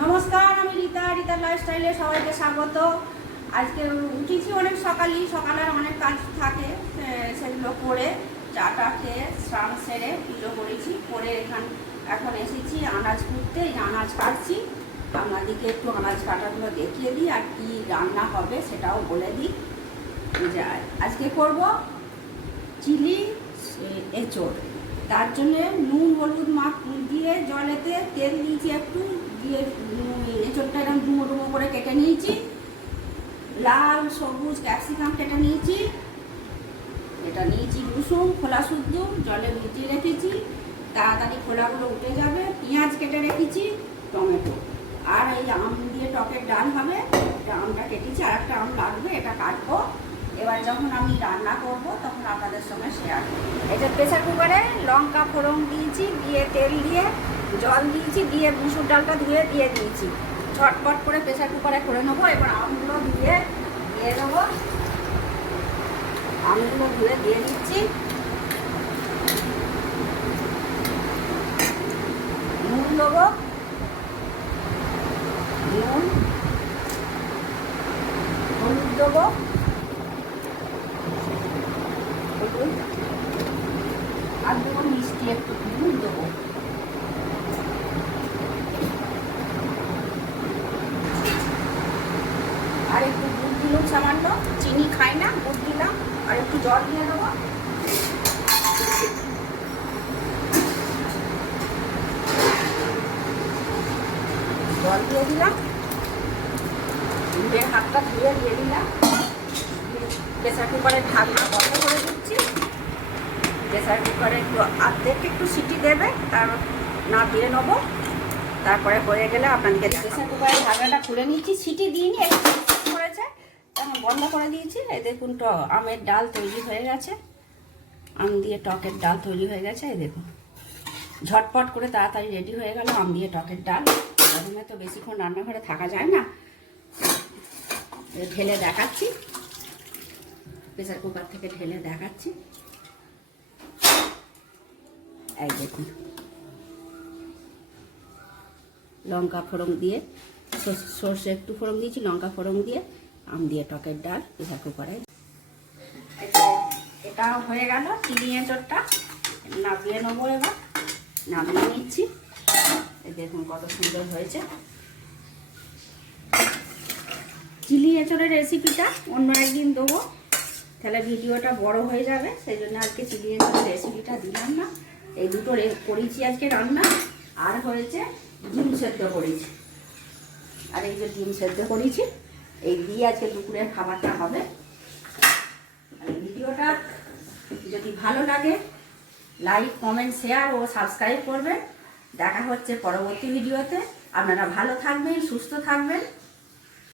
নমস্কার, আমি রীতা, রীতার লাইফস্টাইলে সবাইকে স্বাগত। আজকে উঠেছি অনেক সকালই সকালের অনেক কাজ থাকে সেগুলো করে চাটা খেয়ে স্নান সেরে পুজো করেছি, করে এখান, এখন এসেছি আনাজ কুটতে আনাজ কাটছি। আপনাদেরকে একটু আনাজ কাটাগুলো দেখিয়ে দিই আর কি রান্না হবে সেটাও বলে দিই। আজকে করব চিলি এঁচড়। তার জন্যে নুন, হলুদ মাখ দিয়ে জলেতে তেল দিয়েছি একটু। দিয়ে এঁচড়টা এরকম ডুমো ডুমো করে কেটে নিয়েছি। লাল, সবুজ, ক্যাপসিকাম কেটে নিয়েছি। এটা নিয়েছি রসুন, খোলা শুদ্ধ, জলে ভিজিয়ে রেখেছি। তাড়াতাড়ি খোলাগুলো উঠে যাবে। পেঁয়াজ কেটে রেখেছি, টমেটো। আর এই আম দিয়ে টকের ডাল হবে। একটা আমটা কেটেছি আর একটা আম এবার যখন আমি রান্না করব, তখন আপনাদের সঙ্গে শেয়ার এটা প্রেসার কুকারে লঙ্কা, ফোড়ন দিয়েছি, দিয়ে তেল দিয়ে জল দিয়েছি, দিয়ে মুসুর ডালটা ধুয়ে দিয়ে দিয়েছি। ছটপট করে প্রেসার কুকারে করে নেব, এবার আমগুলো ধুয়ে দিয়ে দেবো। আমগুলো ধুয়ে দিয়ে দিচ্ছি। নুন দেবো। নুন, হলুদ দেবো হলুদ আর মিষ্টি একটু নুন দেবো আর একটু দুধ দিলাম সামান্য চিনি খাই না দুধ দিলাম। আর একটু জল দিয়ে দেবো জল দিয়ে দিলাম। ধুয়ে হাতটা ধুয়ে দিয়ে দিলাম। প্রেসার কুকারে ঢাকনা দিচ্ছি প্রেসার কুকারে একটু আর্ধেক একটু সিটি দেবে, তার না দিয়ে নেব। তারপরে হয়ে গেলে আপনাদেরকে প্রেসার কুকারের ঢাকনাটা খুলে নিচ্ছি, সিটি দিইনি করেছে। এখন বন্ধ করে দিয়েছি, এই দেখুন ট আমের ডাল তৈরি হয়ে গেছে। আম দিয়ে টকের ডাল তৈরি হয়ে গেছে, এই দেখুন। ঝটপট করে তাড়াতাড়ি রেডি হয়ে গেল আম দিয়ে টকের ডাল। গরমে তো বেশিক্ষণ রান্নাঘরে থাকা যায় না। ঢেলে দেখাচ্ছি। প্রেসার কুকার থেকে ঢেলে দেখাচ্ছি। এই দেখুন। লঙ্কা ফোড়ন দিয়ে, সর্ষে- একটু ফোড়ন দিয়েছি, লঙ্কা ফোড়ন দিয়ে, আম দিয়ে টকের ডাল প্রেসার কুকারে এটা হয়ে গেল, চিনি এঁচড়টা, নামিয়ে নেব এবার। নামিয়ে নিচ্ছি। দেখুন কত সুন্দর হয়েছে। চিলি এঁচড়ের রেসিপিটা অন্য একদিন দেবো। তাহলে ভিডিওটা বড় হয়ে যাবে, সেই জন্য আজকে চিলি এঁচড়ের রেসিপিটা দিলাম না। এই দুটো করেছি আজকে রান্না, আর হয়েছে ডিম সেদ্ধ করেছি। আর এই যে ডিম সেদ্ধ করেছি, এই দিয়ে আজকে দুপুরের খাবারটা হবে। ভিডিওটা যদি ভালো লাগে, লাইক, কমেন্ট, শেয়ার ও সাবস্ক্রাইব করবেন। দেখা হচ্ছে পরবর্তী ভিডিওতে। আপনারা ভালো থাকবেন, সুস্থ থাকবেন।